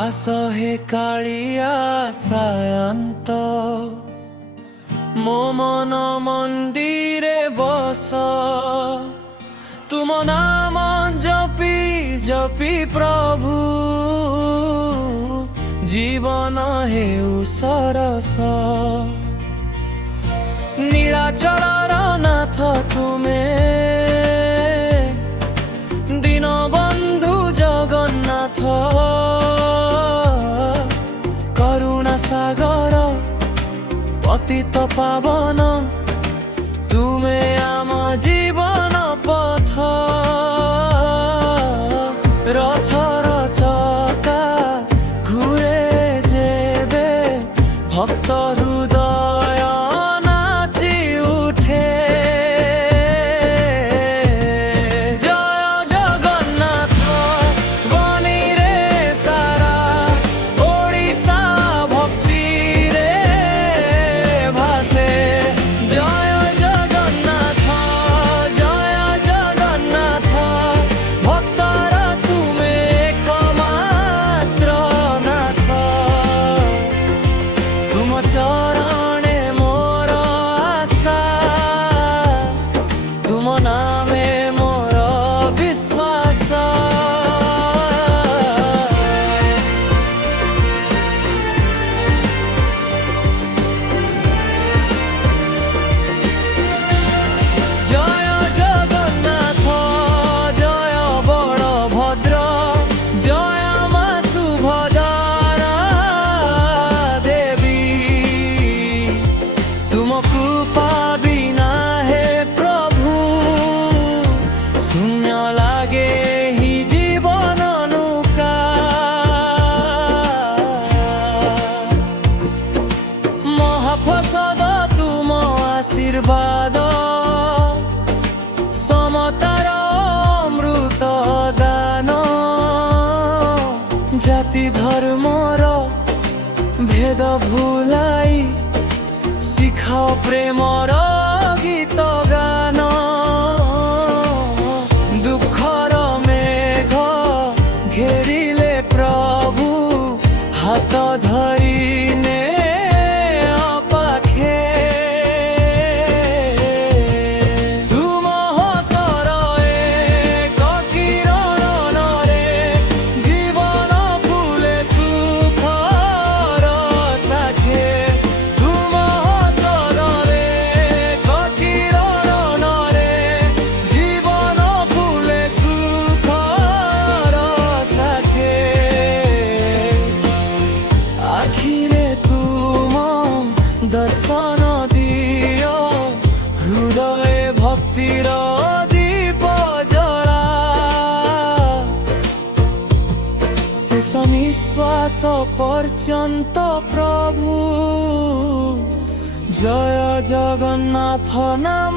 আসহে কাଳିয়া সায়ন্ত মো মন মন্দিরে বস তুম নাম জপি জপি প্রভু জীবন হেউ সরস নীଳାচଳର নাথ তুমে দীনবন্ধু জগন্নাথ করুণা সাগর পতিত পাবন তুমে আম জীবন পথ রথর চকা ঘুরে যেবে ভক্ত হৃদয় নাচি উঠে জয় জগন্নাথ বনিরে সারা ওড়িশা ভক্তিরে ভাসে জয় জগন্নাথ ভক্তর তুমে একমাত্র নাথ তুম চরণে মোর আশা তুম নামে মোর বিশ্বাস জয় জগন্নাথ জয় বড়ভদ্র জয় মা সুভদ্রা দেবী তুম কৃপা বিনা হে প্রভু শূন্য লাগে হি জীবন নৌকা মহাপ্রসাদ তুম আশীর্বাদ সমতার অমৃত দান জাতি ধর্মর ভেদ ভুলাই শিখাও প্রেমর গীত গান দুঃখর মেঘ ঘেরিলে প্রভু হাত ধরি নে অপাখে তুম হসর এক কিরণরে জীবন ফুলে সুখর সাখে তুম হসর এক কিরণরে জীবন ফুলে সুখর সাখে আখিরে তুম দর্শন দিও হৃদয়ে ভক্তির দীপ জলা শেষ নিঃশ্বাস পর্যন্ত প্রভু জয় জগন্নাথ নাম